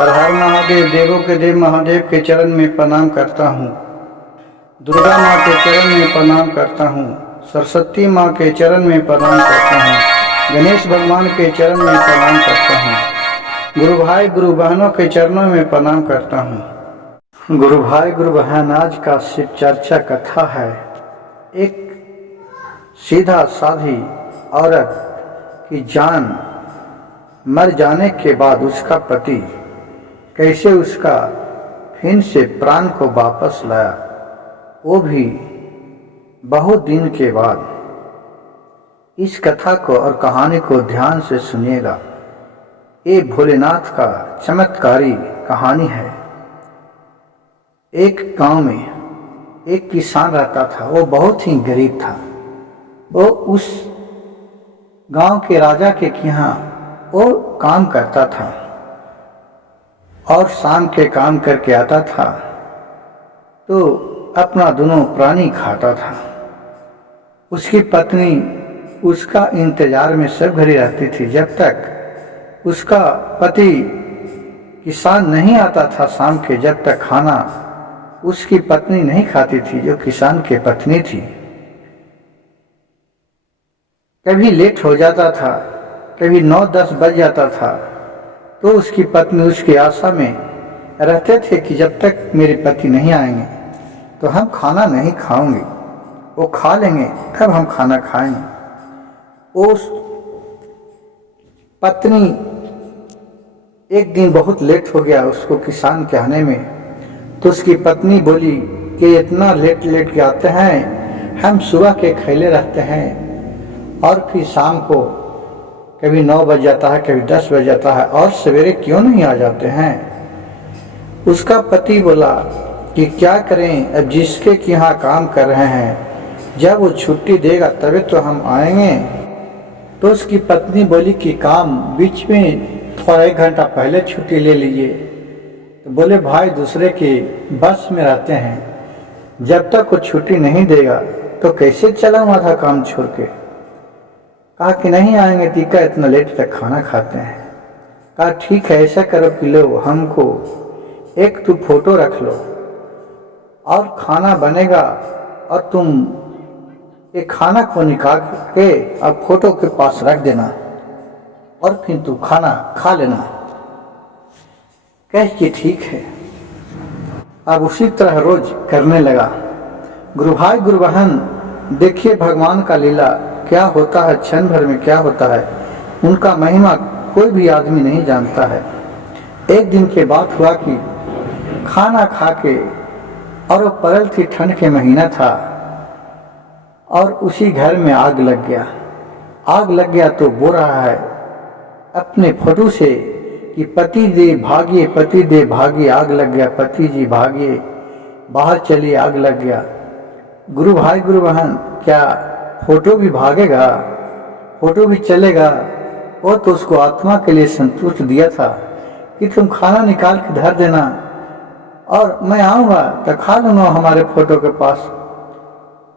हर हर महादेव। देवों के देव महादेव के चरण में प्रणाम करता हूँ। दुर्गा माँ के चरण में प्रणाम करता हूँ। सरस्वती माँ के चरण में प्रणाम करता हूँ। गणेश भगवान के चरण में प्रणाम करता हूँ। गुरु भाई गुरु बहनों के चरणों में प्रणाम करता हूँ। गुरु भाई गुरु बहन, आज का शिव चर्चा कथा है। एक सीधा साधी औरत की जान मर जाने के बाद उसका पति कैसे उसका फिर से प्राण को वापस लाया, वो भी बहुत दिन के बाद। इस कथा को और कहानी को ध्यान से सुनिएगा। ये भोलेनाथ का चमत्कारी कहानी है। एक गांव में एक किसान रहता था। वो बहुत ही गरीब था। वो उस गांव के राजा के यहाँ वो काम करता था और शाम के काम करके आता था तो अपना दोनों प्राणी खाता था। उसकी पत्नी उसका इंतजार में सब घड़ी रहती थी जब तक उसका पति किसान नहीं आता था। शाम के जब तक खाना उसकी पत्नी नहीं खाती थी, जो किसान की पत्नी थी। कभी लेट हो जाता था, कभी 9-10 बज जाता था, तो उसकी पत्नी उसकी आशा में रहते थे कि जब तक मेरे पति नहीं आएंगे तो हम खाना नहीं खाएंगे। वो खा लेंगे तब हम खाना खाएंगे। उस पत्नी एक दिन बहुत लेट हो गया उसको किसान के आने में, तो उसकी पत्नी बोली कि इतना लेट लेट के आते हैं, हम सुबह के खेले रहते हैं और फिर शाम को कभी 9 बज जाता है, कभी 10 बज जाता है, और सवेरे क्यों नहीं आ जाते हैं। उसका पति बोला कि क्या करें, अब जिसके कि यहाँ काम कर रहे हैं, जब वो छुट्टी देगा तभी तो हम आएंगे। तो उसकी पत्नी बोली कि काम बीच में थोड़ा 1 घंटा पहले छुट्टी ले लीजिए। तो बोले भाई दूसरे के बस में रहते हैं, जब तक वो छुट्टी नहीं देगा तो कैसे चलाऊं आधा काम छोड़ के। कहा कि नहीं आएंगे, टीका इतना लेट तक खाना खाते हैं। कहा ठीक है, ऐसा करो कि लो हमको एक तू फोटो रख लो और खाना बनेगा और तुम एक खाना को निकाल के अब फोटो के पास रख देना और फिर तू खाना खा लेना। कह कि ठीक है। अब उसी तरह रोज करने लगा। गुरु भाई गुरु बहन, देखिए भगवान का लीला क्या होता है, क्षण भर में क्या होता है। उनका महिमा कोई भी आदमी नहीं जानता है। एक दिन के बात हुआ कि खाना खा के, और वो परल थी, ठंड के महीना था, और उसी घर में आग लग गया। आग लग गया तो बो रहा है अपने फोटो से कि पति दे भागिए, पति दे भागिए, आग लग गया, पति जी भागिए, बाहर चलिए, आग लग गया। गुरु भाई गुरु बहन, क्या फोटो भी भागेगा, फोटो भी चलेगा? वो तो उसको आत्मा के लिए संतुष्ट दिया था कि तुम खाना निकाल के धर देना और मैं आऊँगा तो खा लूँगा हमारे फोटो के पास।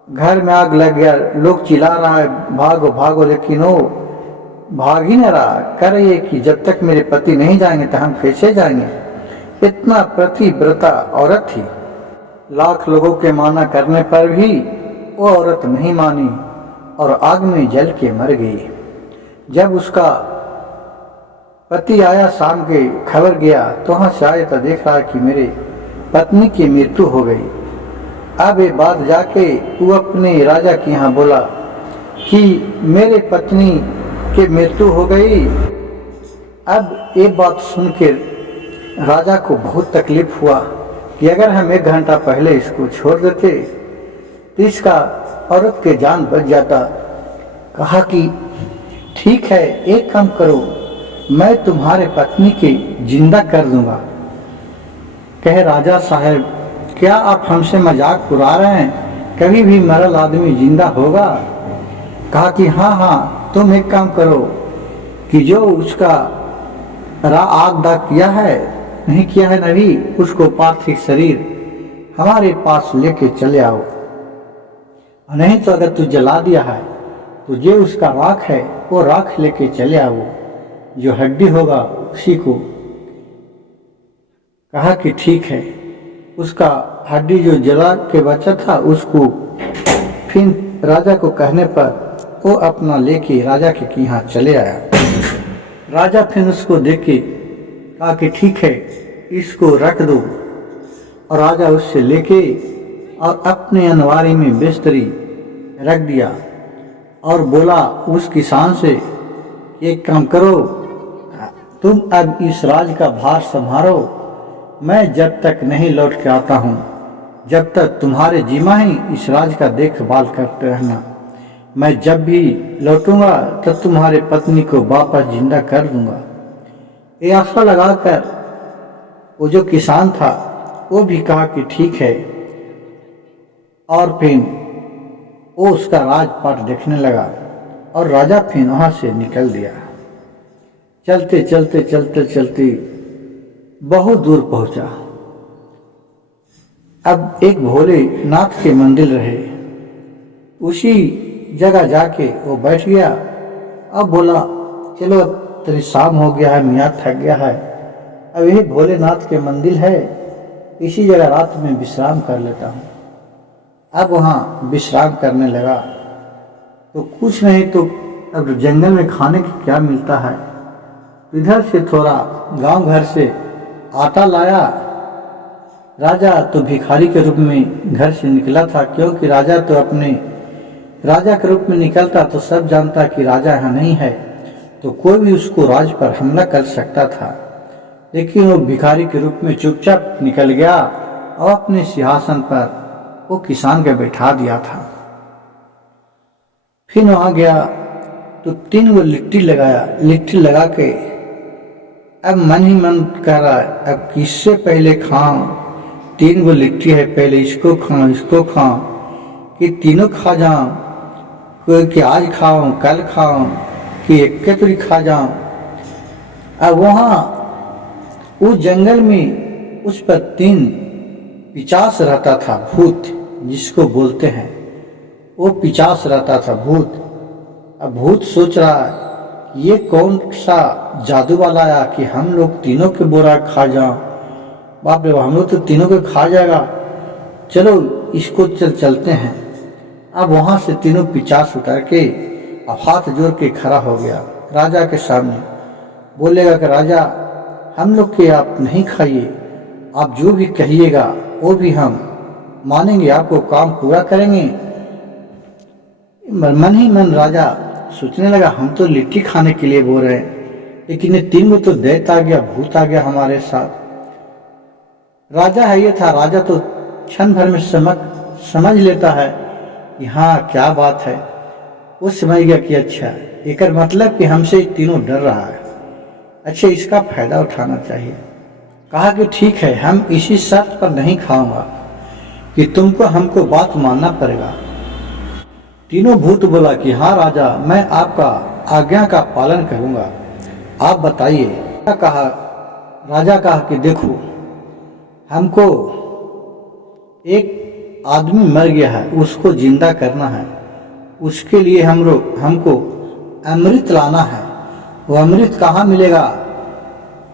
घर में आग लग गया, लोग चिल्ला रहा है भागो भागो, लेकिन वो भाग ही नहीं रहा। कह रही है कि जब तक मेरे पति नहीं जाएंगे तो हम कैसे जाएंगे। इतना प्रतिव्रता औरत थी। लाख लोगों के माना करने पर भी वो औरत नहीं मानी और आग में जल के मर गई। जब उसका पति आया, शाम के खबर गया तो वहां से आया तो देख रहा कि मेरे पत्नी की मृत्यु हो गई। अब ये बात जाके वो अपने राजा के यहाँ बोला कि मेरे पत्नी की मृत्यु हो गई। अब ये बात सुन के राजा को बहुत तकलीफ हुआ कि अगर हम 1 घंटा पहले इसको छोड़ देते तो इसका औरत के जान बच जाता। कहा कि ठीक है, एक काम करो, मैं तुम्हारे पत्नी की जिंदा कर दूंगा। कहे राजा साहब, क्या आप हमसे मजाक उड़ा रहे हैं? कभी भी मरल आदमी जिंदा होगा? कहा कि हाँ, तुम एक काम करो कि जो उसका आग दाग किया है, नहीं किया है नबी, उसको पार्थिव शरीर हमारे पास लेके चले आओ। नहीं तो अगर तू जला दिया है तो जो उसका राख है वो राख लेके चले आओ, जो हड्डी होगा उसी को कहा कि ठीक है। उसका हड्डी जो जला के बचा था उसको फिर राजा को कहने पर वो अपना लेके राजा के यहाँ चले आया। राजा फिर उसको देख के कहा कि ठीक है, इसको रख दो। और राजा उससे लेके और अपने अनवारी में बिस्तरी रख दिया और बोला उस किसान से, एक काम करो, तुम अब इस राज का भार संभालो। मैं जब तक नहीं लौट के आता हूँ, जब तक तुम्हारे जिम्मा ही इस राज का देखभाल करते रहना। मैं जब भी लौटूंगा तब तुम्हारे पत्नी को वापस जिंदा कर दूंगा। ये आशा लगाकर वो जो किसान था वो भी कहा कि ठीक है। और फिर वो उसका राजपाट देखने लगा और राजा फिर वहां से निकल दिया। चलते चलते चलते चलते बहुत दूर पहुंचा। अब एक भोलेनाथ के मंदिर रहे, उसी जगह जाके वो बैठ गया। अब बोला चलो अब तेरी शाम हो गया है, मियाँ थक गया है, अब यही भोलेनाथ के मंदिर है, इसी जगह रात में विश्राम कर लेता हूँ। अब वहाँ विश्राम करने लगा तो कुछ नहीं तो अब जंगल में खाने को क्या मिलता है। इधर से थोड़ा गांव घर से आटा लाया। राजा तो भिखारी के रूप में घर से निकला था, क्योंकि राजा तो अपने राजा के रूप में निकलता तो सब जानता कि राजा यहाँ नहीं है, तो कोई भी उसको राज पर हमला कर सकता था। लेकिन वो भिखारी के रूप में चुपचाप निकल गया और अपने सिंहासन पर वो किसान के बैठा दिया था। फिर वहां गया तो 3 लिट्टी लगाया। लिट्टी लगा के अब मन ही मन कर रहा है, अब किससे पहले खाऊं। 3 लिट्टी है, पहले इसको खाऊं इसको खाऊं कि तीनों खा जाऊं, कोई कि आज खाऊं कल खाऊं कि एक के तुरी खा जाऊं। अब वहां उस जंगल में उस पर 3 पिचास रहता था, भूत जिसको बोलते हैं, वो पिचास रहता था भूत। अब भूत सोच रहा है ये कौन सा जादू वाला आया कि हम लोग तीनों के बोरा खा जाओ। बाप रे, हम लोग तो तीनों के खा जाएगा, चलो इसको चलते हैं। अब वहां से 3 पिचास उतर के अब हाथ जोड़ के खड़ा हो गया राजा के सामने। बोलेगा कि राजा हम लोग के आप नहीं खाइए, आप जो भी कहिएगा वो भी हम मानेंगे, आपको काम पूरा करेंगे। मन ही मन राजा सोचने लगा हम तो लिट्टी खाने के लिए बोल रहे हैं, लेकिन ये 3 तो दैत्य आ गया, भूत आ गया हमारे साथ। राजा है ये था, राजा तो क्षण भर में समझ लेता है कि हाँ क्या बात है। वो समझ गया कि अच्छा एक मतलब कि हमसे 3 डर रहा है, अच्छा इसका फायदा उठाना चाहिए। कहा कि ठीक है, हम इसी शर्त पर नहीं खाऊंगा कि तुमको हमको बात मानना पड़ेगा। 3 भूत बोला कि हाँ राजा, मैं आपका आज्ञा का पालन करूंगा, आप बताइए। राजा कहा कि देखो हमको एक आदमी मर गया है, उसको जिंदा करना है, उसके लिए हमको अमृत लाना है। वो अमृत कहाँ मिलेगा,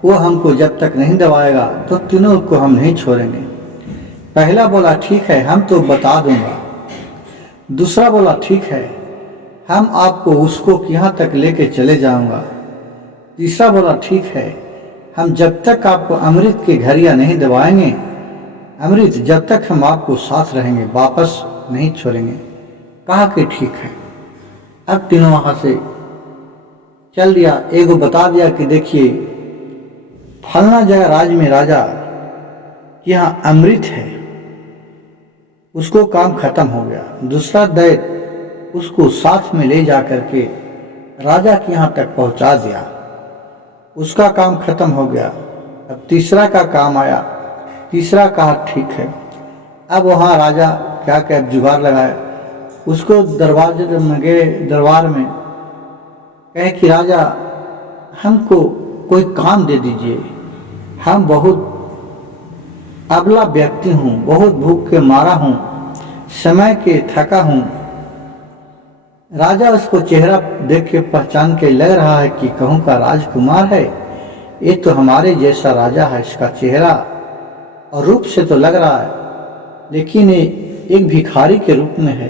वो हमको जब तक नहीं दबाएगा तो तीनों को हम नहीं छोड़ेंगे। पहला बोला ठीक है, हम तो बता दूंगा। दूसरा बोला ठीक है, हम आपको उसको यहाँ तक लेके चले जाऊंगा। तीसरा बोला ठीक है, हम जब तक आपको अमृत की घड़ियां नहीं दबाएंगे, अमृत जब तक हम आपको साथ रहेंगे, वापस नहीं छोड़ेंगे। कहा कि ठीक है। अब तीनों वहां से चल दिया। एगो बता दिया कि देखिए फलना जगह राज में राजा यहाँ अमृत है, उसको काम खत्म हो गया। दूसरा दैत्य उसको साथ में ले जा करके राजा के यहाँ तक पहुंचा दिया, उसका काम खत्म हो गया। अब तीसरा का काम आया, तीसरा कहा ठीक है। अब वहाँ राजा क्या क्या जुगाड़ लगाए, उसको दरवाजे में गए, दरबार में कहे कि राजा हमको कोई काम दे दीजिए, हम बहुत अबला व्यक्ति हूँ, बहुत भूख के मारा हूँ, समय के थका हूँ। राजा उसको चेहरा देख के पहचान के लग रहा है कि कहूँ का राजकुमार है, ये तो हमारे जैसा राजा है, इसका चेहरा और रूप से तो लग रहा है, लेकिन ये एक भिखारी के रूप में है।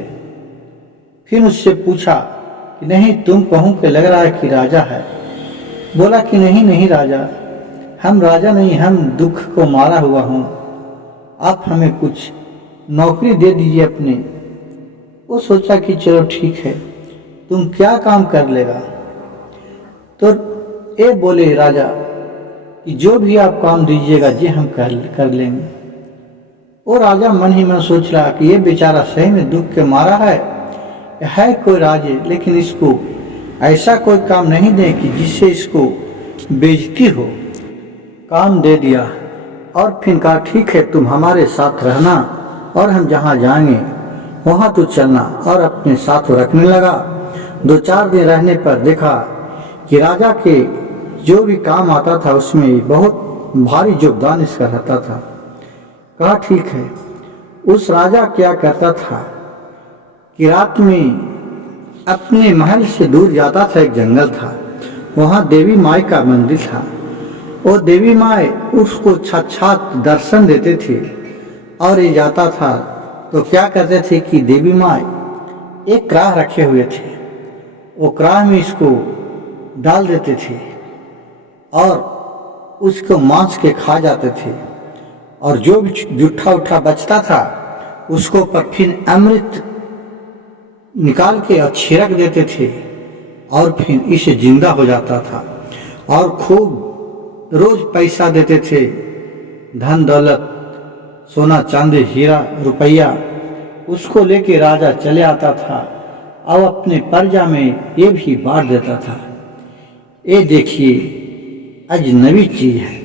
फिर उससे पूछा कि नहीं, तुम कहूँ कि लग रहा है कि राजा है। बोला कि नहीं नहीं राजा, हम राजा नहीं, हम दुख को मारा हुआ हूँ, आप हमें कुछ नौकरी दे दीजिए अपने। वो सोचा कि चलो ठीक है, तुम क्या काम कर लेगा। तो ये बोले राजा कि जो भी आप काम दीजिएगा ये हम कर लेंगे। वो राजा मन ही मन सोच रहा कि ये बेचारा सही में दुख के मारा है कोई राजे, लेकिन इसको ऐसा कोई काम नहीं दे कि जिससे इसको बेइज्जती हो। काम दे दिया और फिर कहा ठीक है, तुम हमारे साथ रहना और हम जहाँ जाएंगे वहाँ तो चलना, और अपने साथ रखने लगा। 2-4 दिन रहने पर देखा कि राजा के जो भी काम आता था उसमें बहुत भारी योगदान इसका रहता था। कहा ठीक है। उस राजा क्या करता था कि रात में अपने महल से दूर जाता था, एक जंगल था, वहाँ देवी माई का मंदिर था। वो देवी माई उसको साक्षात दर्शन देते थे। और ये जाता था तो क्या करते थे कि देवी माई एक क्राह रखे हुए थे, वो क्राह में इसको डाल देते थे और उसको मांस के खा जाते थे। और जो भी जूठा उठा बचता था उसको पर फिर अमृत निकाल के और छिड़क देते थे और फिर इसे जिंदा हो जाता था। और खूब रोज पैसा देते थे, धन दौलत, सोना चांदी, हीरा रुपया, उसको लेके राजा चले आता था और अपने प्रजा में ये भी बांट देता था। ये देखिए अजनबी चीज है,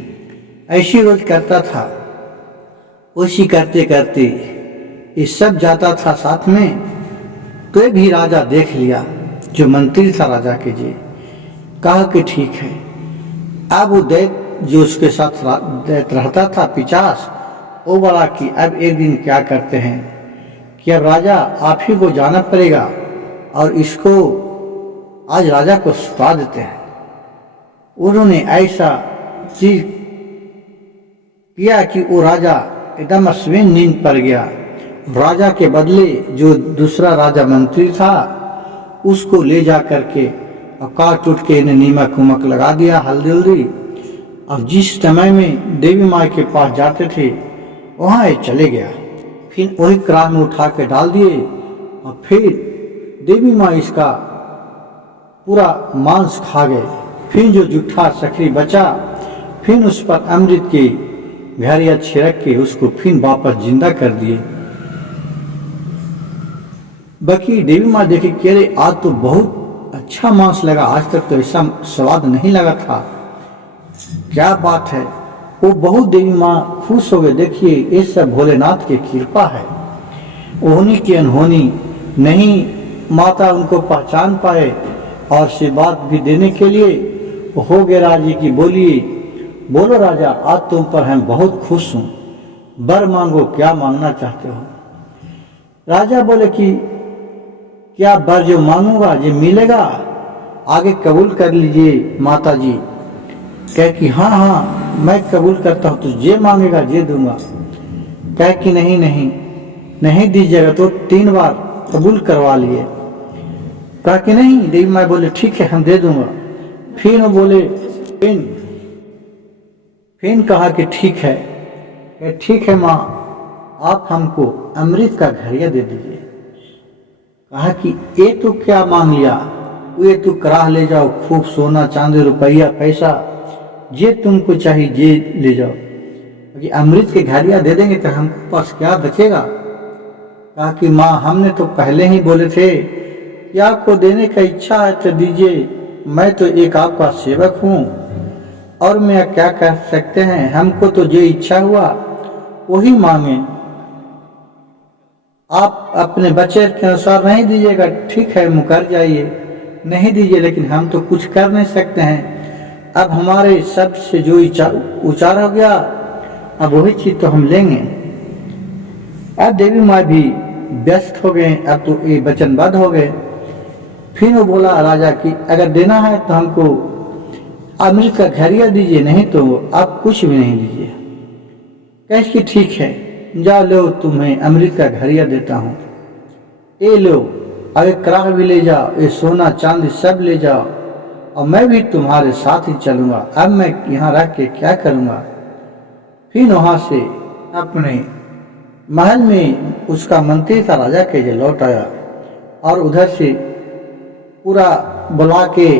ऐसी रोज करता था। उसी करते करते ये सब जाता था साथ में। तो ये भी राजा देख लिया, जो मंत्री था राजा के जी, कहा कि ठीक है। अब वो दैत जो उसके साथ दैत रहता था पिचास, वो बोला कि अब एक दिन क्या करते हैं कि अब राजा आप ही को जाना पड़ेगा और इसको आज राजा को सुता देते हैं। उन्होंने ऐसा चीज किया कि वो राजा एकदम अश्विन नींद पड़ गया। राजा के बदले जो दूसरा राजा मंत्री था उसको ले जा करके और काट उठ के इन्हें नीमक उमक लगा दिया, हल्दी उल्दी। अब जिस समय में देवी माँ के पास जाते थे वहाँ ये चले गया। फिर वही क्राह में उठा के डाल दिए और फिर देवी माँ इसका पूरा मांस खा गए। फिर जो जूठा सकरी बचा, फिर उस पर अमृत की घड़िया छिड़क के उसको फिर वापस जिंदा कर दिए। बाकी देवी माँ देखे कि अरे आज तो बहुत अच्छा मांस लगा, आज तक तो ऐसा स्वाद नहीं लगा था, क्या बात है। वो बहुत देवी माँ खुश हो गए। देखिए ये सब भोलेनाथ की कृपा है, उन्हीं की अनहोनी नहीं माता उनको पहचान पाए और आशीर्वाद भी देने के लिए हो गए राजे की। बोलिए बोलो राजा, आज तुम पर हम बहुत खुश हूँ, वर मांगो, क्या मांगना चाहते हो। राजा बोले कि क्या वर जो मांगूंगा ये मिलेगा, आगे कबूल कर लीजिए माता जी। कह कि हाँ हाँ मैं कबूल करता हूँ, तो ये मांगेगा ये दूंगा। कह कि नहीं नहीं नहीं दीजिएगा। तो 3 बार कबूल करवा लिए। कहा कि नहीं। देवी माँ बोले ठीक है हम दे दूंगा। फिर वो बोले फिर कहा कि ठीक है माँ, आप हमको अमृत का घड़िया दे दीजिए। कहा कि ये तो क्या मांग लिया, ये तो कराह ले जाओ, खूब सोना चांदी रुपया पैसा ये तुमको चाहिए ये ले जाओ, क्योंकि अमृत के घड़िया दे देंगे तो हमको पास क्या बचेगा। कहा कि माँ हमने तो पहले ही बोले थे कि आपको देने का इच्छा है तो दीजिए, मैं तो एक आपका सेवक हूँ और मैं क्या कर सकते हैं, हमको तो जो इच्छा हुआ वही मांगे। आप अपने बजट के अनुसार नहीं दीजिएगा ठीक है मुकर जाइए, नहीं दीजिए, लेकिन हम तो कुछ कर नहीं सकते हैं। अब हमारे सब से जो उचार हो गया अब वही चीज तो हम लेंगे। अब देवी माँ भी व्यस्त हो गए, अब तो ये वचनबद्ध हो गए। फिर वो बोला राजा कि अगर देना है तो हमको अमृत का घड़िया दीजिए, नहीं तो आप कुछ भी नहीं दीजिए। कहे कि ठीक है, जाओ लो, तुम्हें अमृत का घड़िया देता हूँ, ये लो, अरे कराह भी ले जाओ, ये सोना चांदी सब ले जाओ, और मैं भी तुम्हारे साथ ही चलूंगा। अब मैं यहाँ रह के क्या करूँगा। फिर वहाँ से अपने महल में उसका मंत्री था राजा के जो लौट आया, और उधर से पूरा बुला के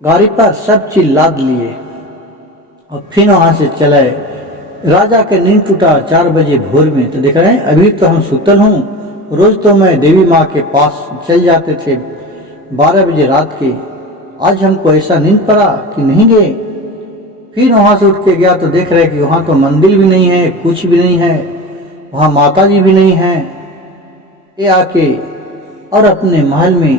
गाड़ी पर सब चीज लाद लिए, और फिर वहाँ से चले। राजा के नींद टूटा 4 बजे भोर में, तो देख रहे हैं अभी तो हम सुतल हूँ। रोज तो मैं देवी माँ के पास चल जाते थे 12 बजे रात के, आज हमको ऐसा नींद पड़ा कि नहीं गए। फिर वहाँ से उठ के गया तो देख रहे कि वहाँ तो मंदिर भी नहीं है, कुछ भी नहीं है, वहाँ माता जी भी नहीं है। ये आके और अपने महल में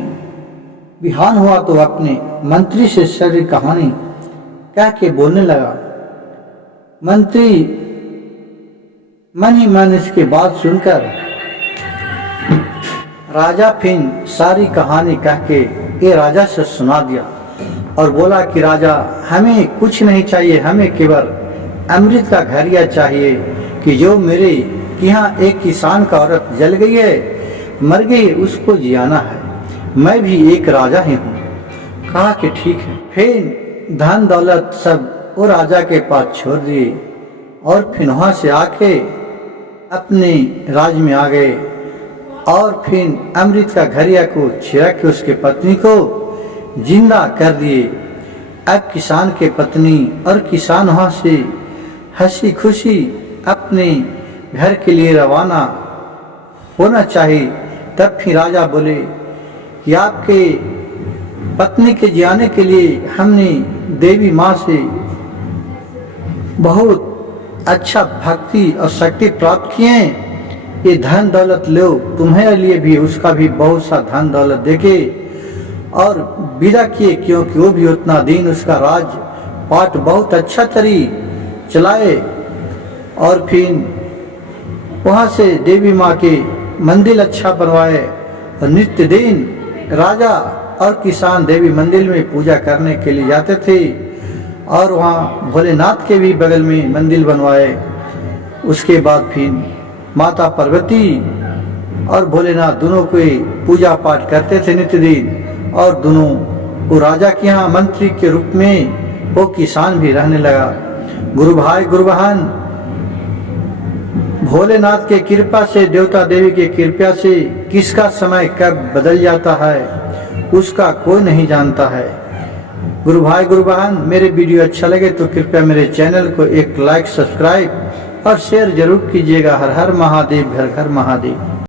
बिहान हुआ तो अपने मंत्री से सारी कहानी कह के बोलने लगा। मंत्री मन ही मन इसके बात सुनकर राजा फिर सारी कहानी कह के ये राजा से सुना दिया, और बोला कि राजा, हमें कुछ नहीं चाहिए, हमें केवल अमृत का घड़िया चाहिए, कि जो मेरे यहाँ एक किसान का औरत जल गई है, मर गई, उसको जियाना है। मैं भी एक राजा ही हूँ। कहा कि ठीक है। फिर धन दौलत सब वो राजा के पास छोड़ दिए, और फिर वहाँ से आके अपने राज में आ गए, और फिर अमृत का घड़िया को छिड़क के उसके पत्नी को जिंदा कर दिए। अब किसान के पत्नी और किसान वहाँ से हंसी खुशी अपने घर के लिए रवाना होना चाहिए। तब फिर राजा बोले कि आपके पत्नी के जियाने के लिए हमने देवी माँ से बहुत अच्छा भक्ति और शक्ति प्राप्त किए हैं, ये धन दौलत लो, तुम्हारे लिए भी उसका भी बहुत सा धन दौलत देके, और विदा किए, क्योंकि वो भी उतना दिन उसका राज पाठ बहुत अच्छा तरी चलाए। और फिर वहाँ से देवी माँ के मंदिर अच्छा बनवाए, और नित्य दिन राजा और किसान देवी मंदिर में पूजा करने के लिए जाते थे, और वहाँ भोलेनाथ के भी बगल में मंदिर बनवाए। उसके बाद फिर माता पार्वती और भोलेनाथ दोनों को पूजा पाठ करते थे नित्य दिन, और दोनों वो राजा के यहाँ मंत्री के रूप में वो किसान भी रहने लगा। गुरु भाई गुरु बहन, भोलेनाथ के कृपा से, देवता देवी के कृपा से किसका समय कब बदल जाता है उसका कोई नहीं जानता है। गुरु भाई गुरु बहन, मेरे वीडियो अच्छा लगे तो कृपया मेरे चैनल को एक लाइक, सब्सक्राइब और शेयर जरूर कीजिएगा। हर हर महादेव, घर घर महादेव।